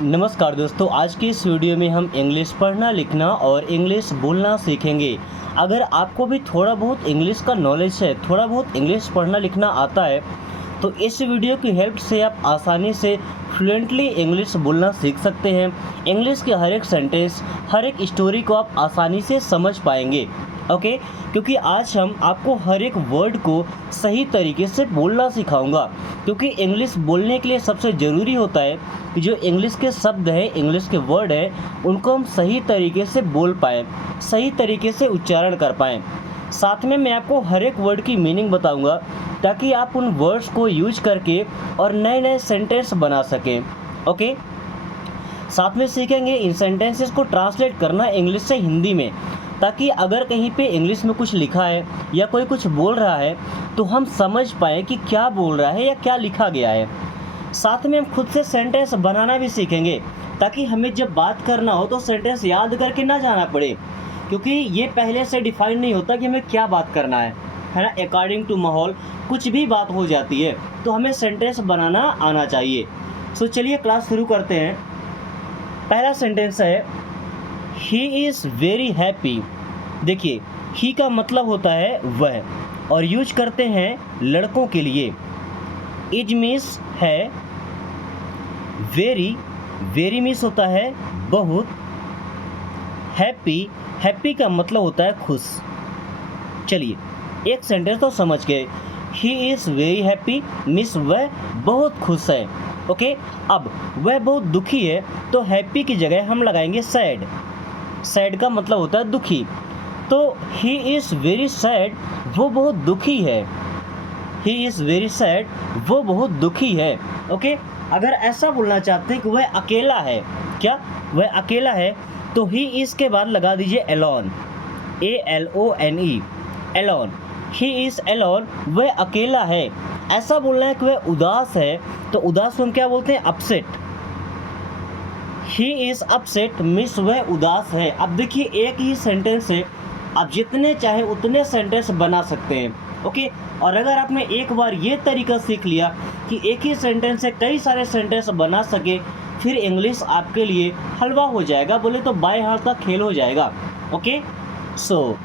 नमस्कार दोस्तों, आज की इस वीडियो में हम इंग्लिश पढ़ना लिखना और इंग्लिश बोलना सीखेंगे। अगर आपको भी थोड़ा बहुत इंग्लिश का नॉलेज है, थोड़ा बहुत इंग्लिश पढ़ना लिखना आता है, तो इस वीडियो की हेल्प से आप आसानी से फ्लुएंटली इंग्लिश बोलना सीख सकते हैं। इंग्लिश के हर एक सेंटेंस, हर एक स्टोरी को आप आसानी से समझ पाएंगे। ओके, क्योंकि आज हम आपको हर एक वर्ड को सही तरीके से बोलना सिखाऊंगा। क्योंकि इंग्लिश बोलने के लिए सबसे ज़रूरी होता है कि जो इंग्लिश के शब्द हैं, इंग्लिश के वर्ड हैं, उनको हम सही तरीके से बोल पाएँ, सही तरीके से उच्चारण कर पाएँ। साथ में मैं आपको हर एक वर्ड की मीनिंग बताऊंगा ताकि आप उन वर्ड्स को यूज करके और नए नए सेंटेंस बना सकें। ओके, साथ में सीखेंगे इन सेंटेंसेस को ट्रांसलेट करना इंग्लिश से हिंदी में, ताकि अगर कहीं पे इंग्लिश में कुछ लिखा है या कोई कुछ बोल रहा है तो हम समझ पाएँ कि क्या बोल रहा है या क्या लिखा गया है। साथ में हम खुद से सेंटेंस बनाना भी सीखेंगे ताकि हमें जब बात करना हो तो सेंटेंस याद करके ना जाना पड़े, क्योंकि ये पहले से डिफाइन नहीं होता कि हमें क्या बात करना है ना। अकॉर्डिंग टू माहौल कुछ भी बात हो जाती है, तो हमें सेंटेंस बनाना आना चाहिए। सो चलिए क्लास शुरू करते हैं। पहला सेंटेंस है ही इज़ वेरी हैप्पी। देखिए, ही का मतलब होता है वह, और यूज करते हैं लड़कों के लिए। इज मीन्स है, वेरी, वेरी मीन्स होता है बहुत, हैप्पी, हैप्पी का मतलब होता है खुश। चलिए एक सेंटेंस तो समझ गए। He is very happy means वह बहुत खुश है। ओके, अब वह बहुत दुखी है तो हैप्पी की जगह हम लगाएंगे सैड। सैड का मतलब होता है दुखी, तो ही इज़ वेरी सैड, वो बहुत दुखी है। ही इज़ वेरी सैड, वो बहुत दुखी है। ओके, अगर ऐसा बोलना चाहते हैं कि वह अकेला है, क्या वह अकेला है, तो ही इज़ के बाद लगा दीजिए alone, ALONE, alone. He is alone, वह अकेला है। ऐसा बोलना है कि वह उदास है, तो उदास को हम क्या बोलते हैं, upset. He is upset means वह उदास है। अब देखिए एक ही सेंटेंस है, आप जितने चाहे उतने सेंटेंस बना सकते हैं। ओके, और अगर आपने एक बार ये तरीका सीख लिया कि एक ही सेंटेंस से कई सारे सेंटेंस बना सके, फिर इंग्लिश आपके लिए हलवा हो जाएगा, बोले तो बाएं हाथ का खेल हो जाएगा। ओके, सो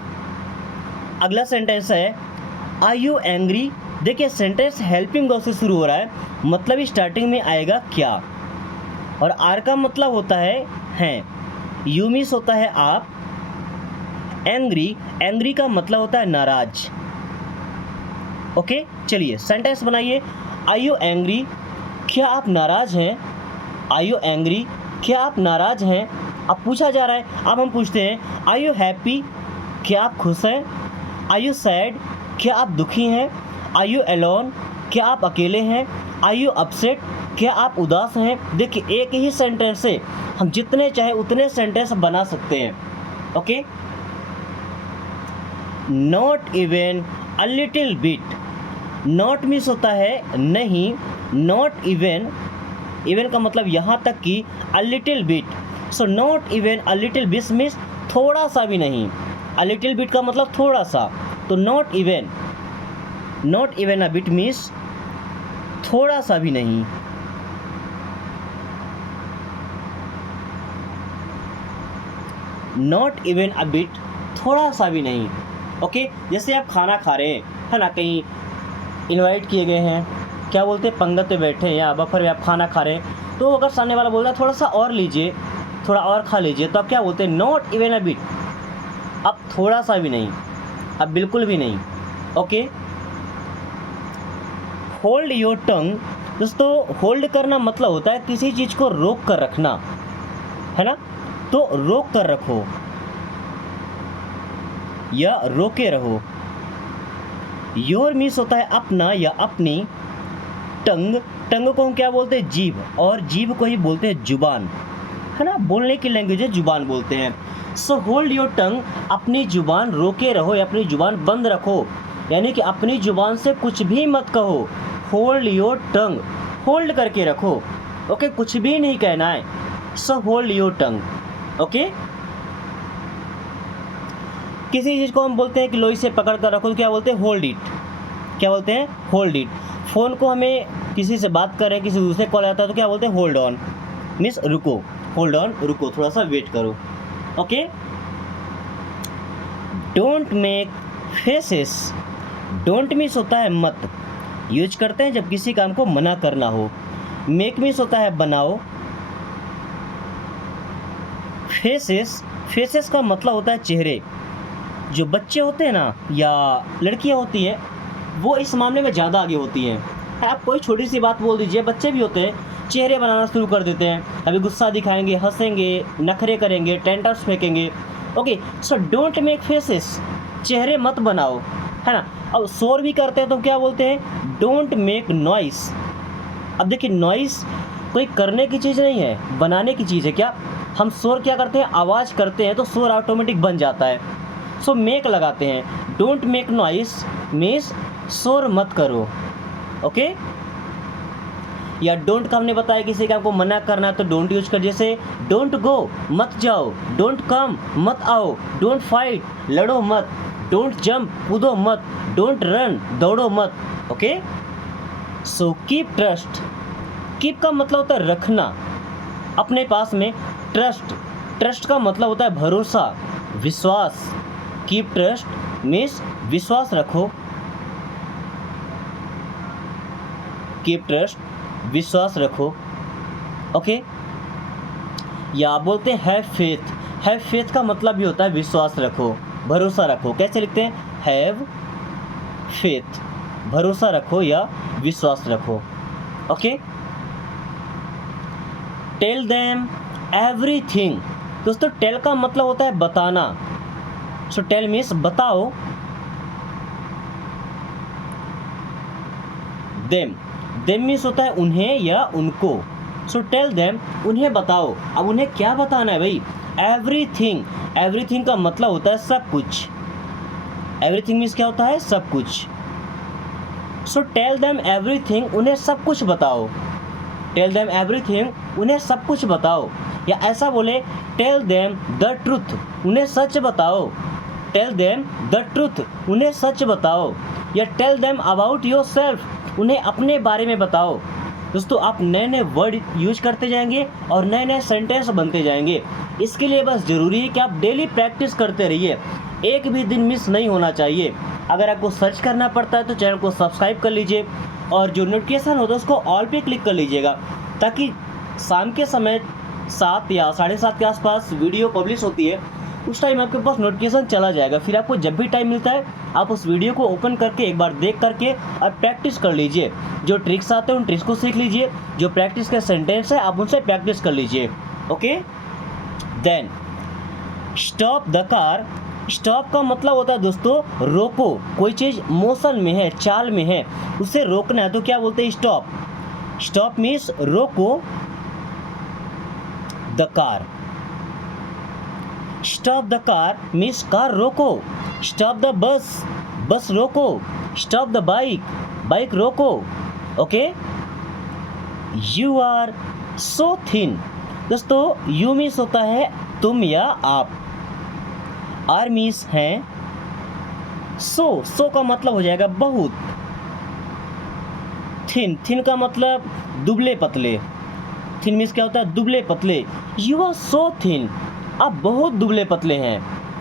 अगला सेंटेंस है आर यू एंग्री। देखिए सेंटेंस हेल्पिंग वर्ब से शुरू हो रहा है, मतलब स्टार्टिंग में आएगा क्या, और आर का मतलब होता है हैं, यू मीन्स होता है आप, एंग्री, एंग्री का मतलब होता है नाराज। ओके, चलिए सेंटेंस बनाइए। आर यू एंग्री, क्या आप नाराज हैं। आर यू एंग्री, क्या आप नाराज हैं। अब पूछा जा रहा है, अब हम पूछते हैं आर यू हैप्पी, क्या आप खुश हैं। आर यू सैड, क्या आप दुखी हैं। आर यू एलोन, क्या आप अकेले हैं। आर यू अपसेट, क्या आप उदास हैं। देखिए एक ही सेंटेंस से हम जितने चाहे उतने सेंटेंस बना सकते हैं। Okay, not even a little bit. Not means होता है नहीं, नॉट इवन, इवन का मतलब यहाँ तक कि a little bit. So not even a little bit means थोड़ा सा भी नहीं। अ लिटिल बिट का मतलब थोड़ा सा, तो not even, not even a bit means थोड़ा सा भी नहीं। नॉट इवन अ बिट, थोड़ा सा भी नहीं। ओके, जैसे आप खाना खा रहे हैं, है ना, कहीं इनवाइट किए गए हैं, क्या बोलते हैं, पंगत पे बैठे हैं या बफर में आप खाना खा रहे हैं, तो अगर सामने वाला बोलता है थोड़ा सा और लीजिए, थोड़ा और खा लीजिए, तो आप क्या बोलते हैं, नॉट इवन अ बिट, अब थोड़ा सा भी नहीं, अब बिल्कुल भी नहीं। Okay, hold your tongue. दोस्तों होल्ड करना मतलब होता है किसी चीज़ को रोक कर रखना, है ना, तो रोक कर रखो या रोके रहो। योर मीन्स होता है अपना या अपनी। टंग, टंग को हम क्या बोलते हैं, जीभ, और जीभ को ही बोलते हैं जुबान, है ना, बोलने की लैंग्वेज है, जुबान बोलते हैं। सो होल्ड योर टंग, अपनी जुबान रोके रहो या अपनी जुबान बंद रखो, यानी कि अपनी जुबान से कुछ भी मत कहो। होल्ड योर टंग, होल्ड करके रखो। ओके, कुछ भी नहीं कहना है। So hold your tongue. Okay, किसी चीज़ को हम बोलते हैं कि लोई से पकड़ कर रखो, तो क्या बोलते हैं, होल्ड इट। क्या बोलते हैं, होल्ड इट। फ़ोन को हमें किसी से बात कर रहे हैं, किसी दूसरे कॉल आता है, तो क्या बोलते हैं, होल्ड ऑन। मीन्स रुको, होल्ड ऑन, रुको, थोड़ा सा वेट करो। Okay, don't make faces, don't means होता है मत, यूज करते हैं जब किसी काम को मना करना हो। मेक मीन्स होता है बनाओ। फेसेस, फेसेस का मतलब होता है चेहरे। जो बच्चे होते हैं ना या लड़कियां होती हैं वो इस मामले में ज़्यादा आगे होती हैं। आप कोई छोटी सी बात बोल दीजिए, बच्चे भी होते हैं चेहरे बनाना शुरू कर देते हैं, कभी गुस्सा दिखाएंगे, हंसेंगे, नखरे करेंगे, टेंटर्स फेंकेंगे। Okay, so don't make faces, चेहरे मत बनाओ, है ना। अब शोर भी करते हैं तो क्या बोलते हैं, डोंट मेक नॉइस। अब देखिए नॉइस कोई करने की चीज़ नहीं है, बनाने की चीज़ है। क्या हम शोर क्या करते हैं, आवाज़ करते हैं तो शोर ऑटोमेटिक बन जाता है। सो मेक लगाते हैं, डोंट मेक नॉइस मीन्स शोर मत करो। ओके, या डोंट का हमने बताया किसी काम को मना करना है तो डोंट यूज कर, जैसे डोंट गो मत जाओ, डोंट कम मत आओ, डोंट फाइट लड़ो मत, डोंट जंप कूदो मत, डोंट रन दौड़ो मत। Okay, so keep trust, keep का मतलब होता है रखना अपने पास में, ट्रस्ट, ट्रस्ट का मतलब होता है भरोसा, विश्वास। कीप ट्रस्ट मीन्स विश्वास रखो, कीप ट्रस्ट विश्वास रखो। ओके, या आप बोलते हैं हैव फेथ, हैव फेथ का मतलब भी होता है विश्वास रखो, भरोसा रखो। कैसे लिखते हैं, हैव फेथ, भरोसा रखो या विश्वास रखो। ओके, टेल देम एवरीथिंग, दोस्तों टेल का मतलब होता है बताना। सो टेल मीन्स बताओ, देम, देम मीन्स होता है उन्हें या उनको। सो टेल देम, उन्हें बताओ। अब उन्हें क्या बताना है भाई, एवरीथिंग, एवरीथिंग का मतलब होता है सब कुछ। एवरीथिंग मीन्स क्या होता है, सब कुछ। सो टेल देम एवरीथिंग, उन्हें सब कुछ बताओ। टेल देम एवरीथिंग, उन्हें सब कुछ बताओ। या ऐसा बोले, टेल देम द ट्रुथ, उन्हें सच बताओ। टेल देम द ट्रुथ, उन्हें सच बताओ। या tell them about yourself, उन्हें अपने बारे में बताओ। दोस्तों आप नए नए वर्ड यूज करते जाएंगे और नए नए सेंटेंस बनते जाएंगे। इसके लिए बस ज़रूरी है कि आप डेली प्रैक्टिस करते रहिए, एक भी दिन मिस नहीं होना चाहिए। अगर आपको सर्च करना पड़ता है तो चैनल को सब्सक्राइब कर लीजिए और जो नोटिफिकेशन होता है उसको ऑल पे क्लिक कर लीजिएगा, ताकि शाम के समय 7 या 7:30 के आसपास वीडियो पब्लिश होती है, उस टाइम आपके पास नोटिफिकेशन चला जाएगा। फिर आपको जब भी टाइम मिलता है आप उस वीडियो को ओपन करके एक बार देख करके और प्रैक्टिस कर लीजिए। जो ट्रिक्स आते हैं उन ट्रिक्स को सीख लीजिए, जो प्रैक्टिस के सेंटेंस है आप उनसे प्रैक्टिस कर लीजिए। Okay, then stop the car, stop का मतलब होता है दोस्तों रोको, कोई चीज़ मोशन में है, चाल में है, उसे रोकना है तो क्या बोलते हैं, स्टॉप। स्टॉप मीन्स रोको the car. Stop the car means car रोको। स्टॉप द बस, बस रोको। स्टॉप द बाइक, बाइक रोको। Okay, you are so thin, दोस्तों यू मीन्स होता है तुम या आप, आर मीन्स हैं, सो का मतलब हो जाएगा बहुत, थिन, थिन का मतलब दुबले पतले, थिन मीन्स क्या होता है, दुबले पतले। यू आर सो थिन, आप बहुत दुबले पतले हैं,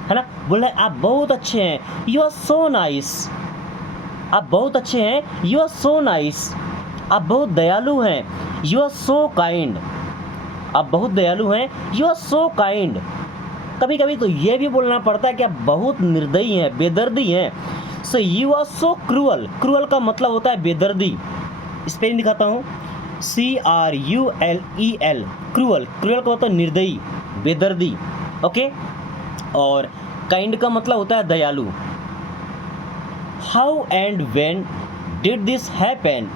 है ना। बोले आप बहुत अच्छे हैं, यू आर सो नाइस, आप बहुत अच्छे हैं, यू आर सो नाइस। आप बहुत दयालु हैं, यू आर सो काइंड, आप बहुत दयालु हैं, यू आर सो काइंड। कभी कभी तो ये भी बोलना पड़ता है कि आप बहुत निर्दयी हैं, बेदर्दी हैं। So you are so cruel, cruel का मतलब होता है बेदर्दी। स्पेलिंग दिखाता हूँ, CRULEL, क्रूअल, क्रूअल का मतलब निर्दयी, बेदर्दी। ओके, और काइंड का मतलब होता है दयालु। How and when did this happen,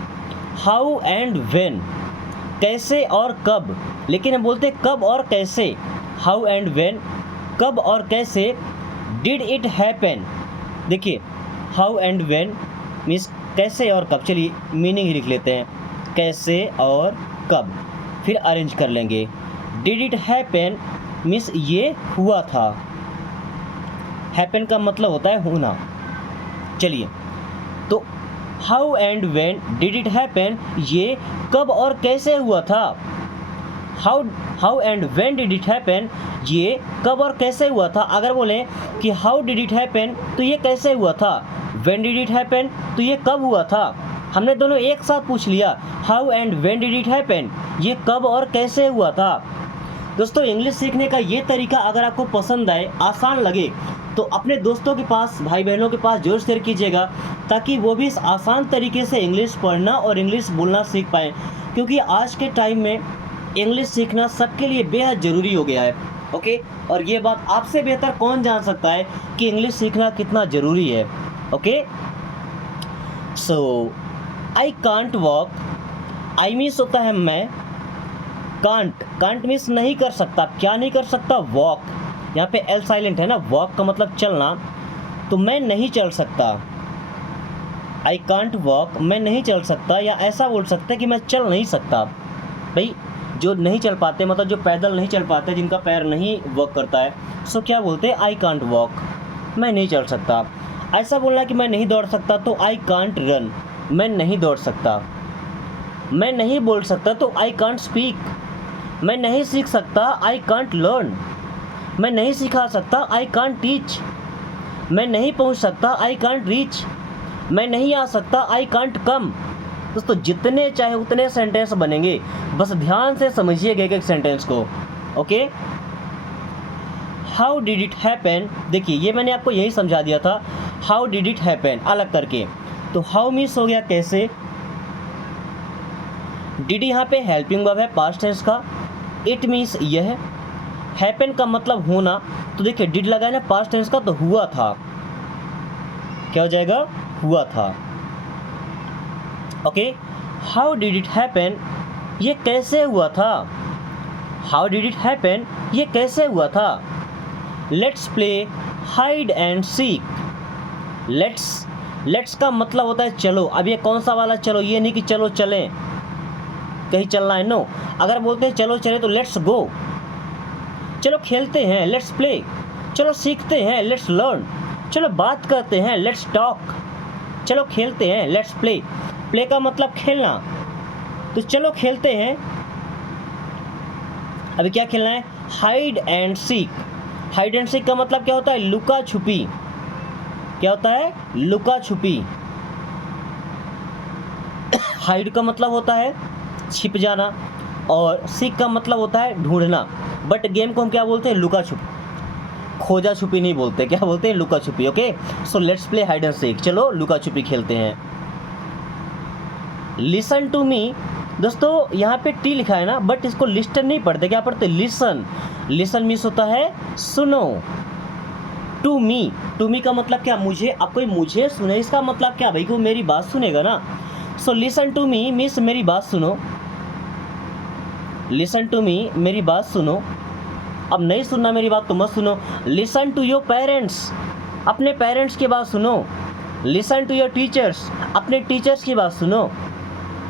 how and when, कैसे और कब, लेकिन हम बोलते हैं कब और कैसे। हाउ एंड व्हेन, कब और कैसे, डिड इट हैपन, देखिए हाउ एंड व्हेन मीन्स कैसे और कब। चलिए मीनिंग ही लिख लेते हैं, कैसे और कब, फिर अरेंज कर लेंगे। डिड इट हैपन मीन्स ये हुआ था, हैपन का मतलब होता है होना। चलिए तो how and when did it happen, ये कब और कैसे हुआ था। How how and when did it happen, ये कब और कैसे हुआ था। अगर बोलें कि हाउ डिड इट हैपन तो ये कैसे हुआ था, व्हेन डिड इट हैपन तो ये कब हुआ था। हमने दोनों एक साथ पूछ लिया, how and when did it happen, ये कब और कैसे हुआ था। दोस्तों इंग्लिश सीखने का ये तरीका अगर आपको पसंद आए, आसान लगे, तो अपने दोस्तों के पास, भाई बहनों के पास जरूर शेयर कीजिएगा, ताकि वो भी इस आसान तरीके से इंग्लिश पढ़ना और इंग्लिश बोलना सीख पाएँ। क्योंकि आज के टाइम में इंग्लिश सीखना सबके लिए बेहद ज़रूरी हो गया है। ओके, और ये बात आपसे बेहतर कौन जान सकता है कि इंग्लिश सीखना कितना ज़रूरी है। Okay, so I can't walk, I means होता है मैं, कांट मीन्स नहीं कर सकता, क्या नहीं कर सकता, वॉक, यहाँ पे एल साइलेंट है ना, वॉक का मतलब चलना, तो मैं नहीं चल सकता, आई कांट वॉक, मैं नहीं चल सकता, या ऐसा बोल सकते हैं कि मैं चल नहीं सकता। भाई जो नहीं चल पाते, मतलब जो पैदल नहीं चल पाते, जिनका पैर नहीं वर्क करता है, सो क्या बोलते हैं, आई कांट वॉक, मैं नहीं चल सकता। ऐसा बोलना कि मैं नहीं दौड़ सकता तो आई कांट रन, मैं नहीं दौड़ सकता। मैं नहीं बोल सकता तो आई कांट स्पीक, मैं नहीं सीख सकता, आई कांट लर्न, मैं नहीं सिखा सकता, आई कांट टीच, मैं नहीं पहुंच सकता, आई कांट रीच, मैं नहीं आ सकता, आई कांट कम। दोस्तों जितने चाहे उतने सेंटेंस बनेंगे, बस ध्यान से समझिएगा एक एक सेंटेंस को। Okay, how did it happen, देखिए ये मैंने आपको यही समझा दिया था, हाउ डिड इट हैपन अलग करके। तो हाउ मीन्स हो गया कैसे, डिड यहाँ पे हेल्पिंग वर्ब है पास्ट टेंस का, इट मीन्स यह, हैपन का मतलब होना, तो देखिए डिड लगा है ना पास्ट टेंस का, तो हुआ था, क्या हो जाएगा, हुआ था। Okay, how did it happen, ये कैसे हुआ था, हाउ डिड इट हैपन, ये कैसे हुआ था। Let's play hide and seek, let's का मतलब होता है चलो। अब ये कौन सा वाला चलो, ये नहीं कि चलो चलें, कहीं चलना है, नो। अगर बोलते हैं चलो चले तो लेट्स गो, चलो खेलते हैं, लेट्स प्ले, चलो सीखते हैं, लेट्स लर्न, चलो बात करते हैं, लेट्स टॉक, चलो खेलते हैं, लेट्स प्ले, प्ले का मतलब खेलना, तो चलो खेलते हैं। अभी क्या खेलना है, hide and seek, hide and seek का मतलब क्या होता है, लुका छुपी, क्या होता है, लुका छुपी। हाइड का मतलब होता है छिप जाना, और सीक का मतलब होता है ढूंढना, बट गेम को हम क्या बोलते हैं, लुका छुपी, खोजा छुपी नहीं बोलते, क्या बोलते हैं, लुका छुपी। Okay, so let's play hide and seek, चलो लुका छुपी खेलते हैं। लिसन टू मी, दोस्तों यहाँ पे टी लिखा है ना, बट इसको लिस्टन नहीं पढ़ते, क्या पढ़ते, लिसन, लिसन मीन्स होता है सुनो। टू मी का मतलब क्या, मुझे, अब कोई मुझे सुने, इसका मतलब क्या भाई, को मेरी बात सुनेगा ना। So listen to me means मेरी बात सुनो, लिसन टू मी मेरी बात सुनो। अब नहीं सुनना मेरी बात तो मत सुनो। लिसन टू योर पेरेंट्स, अपने पेरेंट्स की बात सुनो। लिसन टू योर टीचर्स, अपने टीचर्स की बात सुनो।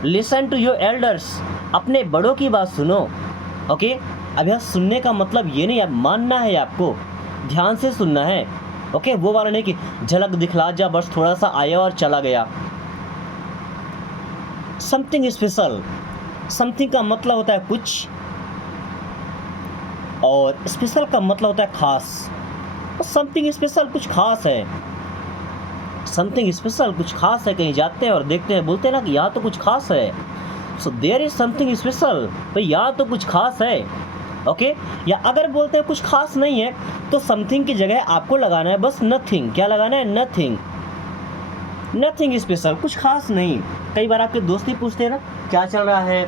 लिसन टू योर एल्डर्स, अपने बड़ों की बात सुनो। ओके, अब यहाँ सुनने का मतलब ये नहीं, अब मानना है आपको, ध्यान से सुनना है। ओके, वो वाला नहीं कि झलक दिखला जा, बस थोड़ा सा आया और चला गया। समथिंग स्पेशल, समथिंग का मतलब होता है कुछ, और स्पेशल का मतलब होता है खास। समथिंग स्पेशल कुछ खास है, समथिंग स्पेशल कुछ खास है। कहीं जाते हैं और देखते हैं, बोलते हैं ना कि यहाँ तो कुछ खास है, so there is something special, भाई यहाँ तो कुछ खास है। ओके, या अगर बोलते हैं कुछ खास नहीं है, तो समथिंग की जगह आपको लगाना है बस नथिंग। क्या लगाना है, नथिंग, नथिंग स्पेशल, कुछ खास नहीं। कई बार आपके दोस्त ही पूछते हैं ना क्या चल रहा है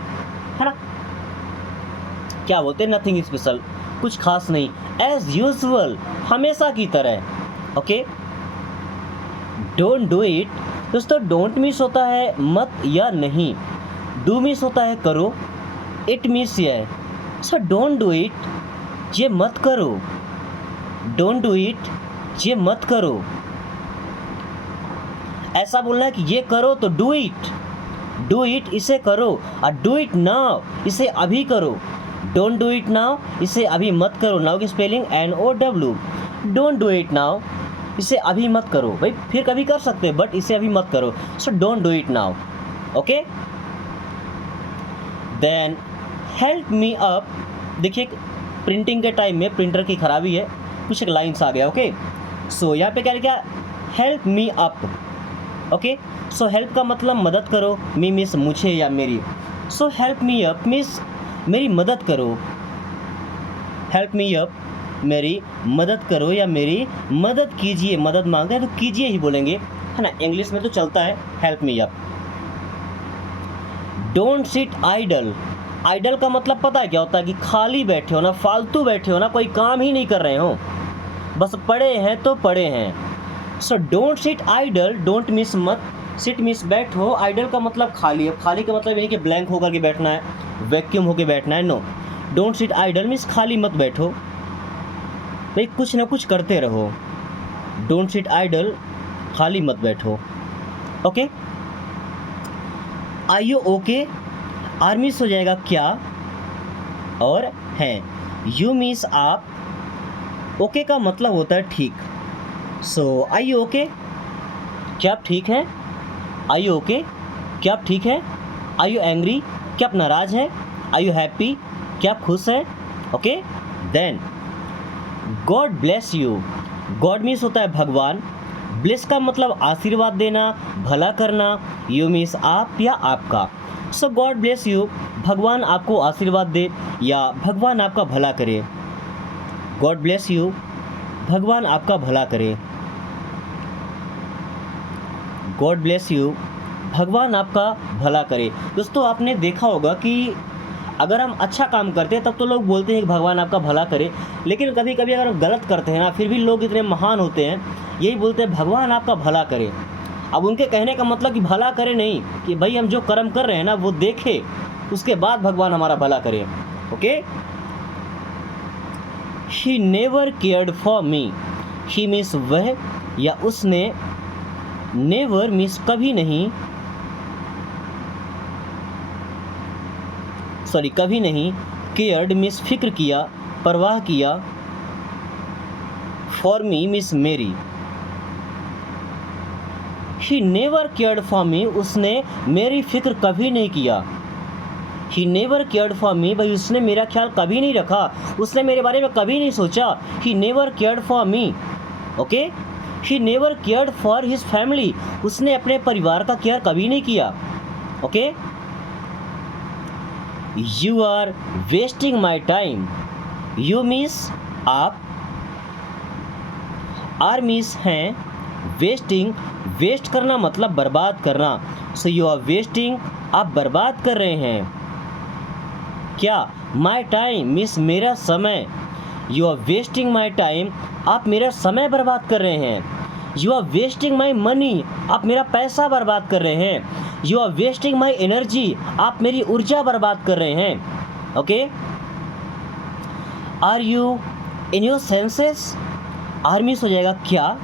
ना, क्या बोलते हैं, नथिंग स्पेशल, कुछ खास नहीं, एज यूजुअल, हमेशा की तरह। ओके, डोंट डू इट, दोस्तों डोंट मीन्स होता है मत या नहीं, डू मीन्स होता है करो, इट मीन्स ये है। सो डोंट डू इट, ये मत करो, डोंट डू इट, ये मत करो। ऐसा बोलना है कि ये करो तो डू इट इसे करो, और डू इट नाउ, इसे अभी करो। डोंट डू इट नाउ, इसे अभी मत करो। नाउ की spelling NOW, don't do it now, इसे अभी मत करो। भाई फिर कभी कर सकते हैं, बट इसे अभी मत करो। So don't do it now. Okay, then help me up, देखिए प्रिंटिंग के टाइम में प्रिंटर की खराबी है, कुछ एक लाइन्स आ गया, ओके। सो यहाँ पे क्या लिखा, help me up, okay. So help का मतलब मदद करो, मी मीन्स मुझे या मेरी। So help me up means मेरी मदद करो, हेल्प मी अप मेरी मदद करो या मेरी मदद कीजिए, मदद मांगते हैं तो कीजिए ही बोलेंगे, है ना। इंग्लिश में तो चलता है help me up. Don't sit idle, idle का मतलब पता है क्या होता है कि खाली बैठे हो ना, फालतू बैठे हो ना, कोई काम ही नहीं कर रहे हो, बस पड़े हैं तो पड़े हैं। So don't sit idol, don't miss मत, सिट मिस बैठो, आइडल का मतलब खाली है, खाली का मतलब यही कि ब्लैंक होकर के बैठना है, वैक्यूम होकर बैठना है, no. Don't sit idle means खाली मत बैठो भाई, कुछ ना कुछ करते रहो। डोंट सिट आइडल, खाली मत बैठो, okay. Are you okay, are means हो जाएगा क्या और हैं, यू मीन्स आप, ओके का मतलब होता है ठीक। सो आर यू ओके, क्या आप ठीक हैं, आर यू ओके, क्या आप ठीक हैं, आर यू एंग्री, क्या आप नाराज हैं, आर यू हैप्पी, क्या आप खुश हैं, okay. Then God bless you, God means होता है भगवान, ब्लेस का मतलब आशीर्वाद देना, भला करना, यू मीन्स आप या आपका। सो गॉड ब्लेस यू, भगवान आपको आशीर्वाद दे या भगवान आपका भला करे। गॉड ब्लेस यू, भगवान आपका भला करे। गॉड ब्लेस यू, भगवान आपका भला करे। दोस्तों आपने देखा होगा कि अगर हम अच्छा काम करते हैं तब तो लोग बोलते हैं कि भगवान आपका भला करे, लेकिन कभी कभी अगर हम गलत करते हैं ना, फिर भी लोग इतने महान होते हैं, यही बोलते हैं भगवान आपका भला करे। अब उनके कहने का मतलब कि भला करे नहीं, कि भाई हम जो कर्म कर रहे हैं ना वो देखे, उसके बाद भगवान हमारा भला करे, okay. He never cared for me, he means वह या उसने, नेवर मीन्स कभी नहीं, सॉरी कभी नहीं, केयर्ड मीन्स फिक्र किया, परवाह किया, फॉर मी मीन्स मेरी। He never cared for me, उसने मेरी फिक्र कभी नहीं किया। He never cared for me, भाई उसने मेरा ख्याल कभी नहीं रखा, उसने मेरे बारे में कभी नहीं सोचा। He never cared for me, okay. He never cared for his family, उसने अपने परिवार का केयर कभी नहीं किया, okay. You are wasting my time, you means आप, आर मीन्स हैं, वेस्टिंग, वेस्ट करना मतलब बर्बाद करना। सो यू आर वेस्टिंग, आप बर्बाद कर रहे हैं क्या, माई टाइम मीन्स मेरा समय। You are wasting my time, आप मेरा समय बर्बाद कर रहे हैं। You are wasting my money, आप मेरा पैसा बर्बाद कर रहे हैं। You are wasting my energy, आप मेरी ऊर्जा बर्बाद कर रहे हैं, okay. Are you in your senses, are means हो जाएगा क्या,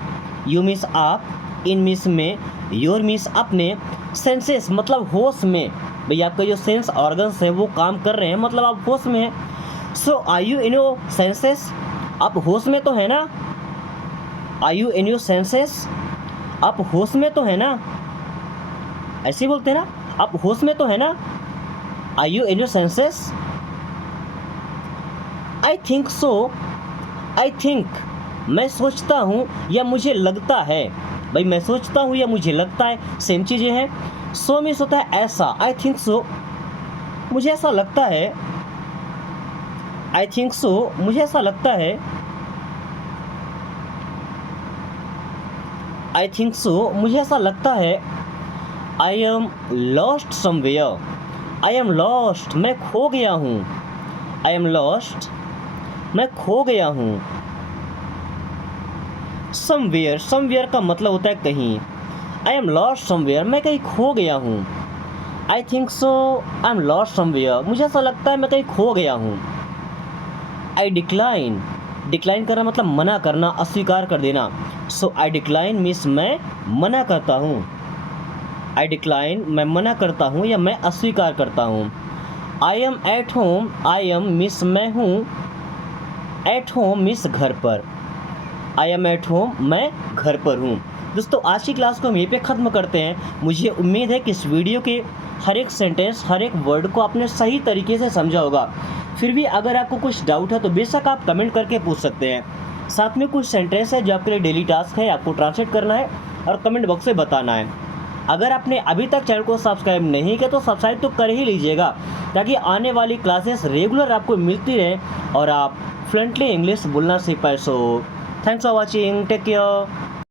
यू मीन्स आप, इन मीन्स में, योर मीन्स अपने, सेंसेस मतलब होश में, भाई आपका जो सेंस ऑर्गन्स हैं वो काम कर रहे हैं, मतलब आप होश में हैं। So are you in your senses, आप होश में तो है ना, are you in your senses, आप होश में तो है ना, ऐसे ही बोलते हैं ना, आप होश में तो है ना, are you in your senses. I think so, I think मैं सोचता हूँ या मुझे लगता है, भाई मैं सोचता हूँ या मुझे लगता है सेम चीज़ें हैं। सो मीन्स होता है ऐसा, आई थिंक सो मुझे ऐसा लगता है, आई थिंक सो मुझे ऐसा लगता है, आई थिंक सो मुझे ऐसा लगता है। I am lost somewhere, I am lost मैं खो गया हूँ, आई एम लॉस्ट मैं खो गया हूँ। समवेयर, समवेयर का मतलब होता है कहीं, आई एम लॉस्ट समवेयर मैं कहीं खो गया हूँ। आई think so I am lost somewhere, मुझे ऐसा लगता है मैं कहीं खो गया हूँ। आई डिक्लाइन, डिक्लाइन करना मतलब मना करना, अस्वीकार कर देना। सो आई डिक्लाइन मीन्स मैं मना करता हूँ, आई डिक्लाइन मैं मना करता हूँ या मैं अस्वीकार करता हूँ। I am at home, I am means मैं हूँ, एट होम मीन्स घर पर, आई एम एट होम मैं घर पर हूँ। दोस्तों आज की क्लास को हम यहीं पे ख़त्म करते हैं। मुझे उम्मीद है कि इस वीडियो के हर एक सेंटेंस, हर एक वर्ड को आपने सही तरीके से समझा होगा। फिर भी अगर आपको कुछ डाउट है तो बेशक आप कमेंट करके पूछ सकते हैं। साथ में कुछ सेंटेंस है जो आपके लिए डेली टास्क है, आपको ट्रांसलेट करना है और कमेंट बॉक्स में बताना है। अगर आपने अभी तक चैनल को सब्सक्राइब नहीं किया तो सब्सक्राइब तो कर ही लीजिएगा, ताकि आने वाली क्लासेस रेगुलर आपको मिलती रहें और आप फ्लुएंटली इंग्लिश बोलना सीख पाए। सो thanks for watching, take care.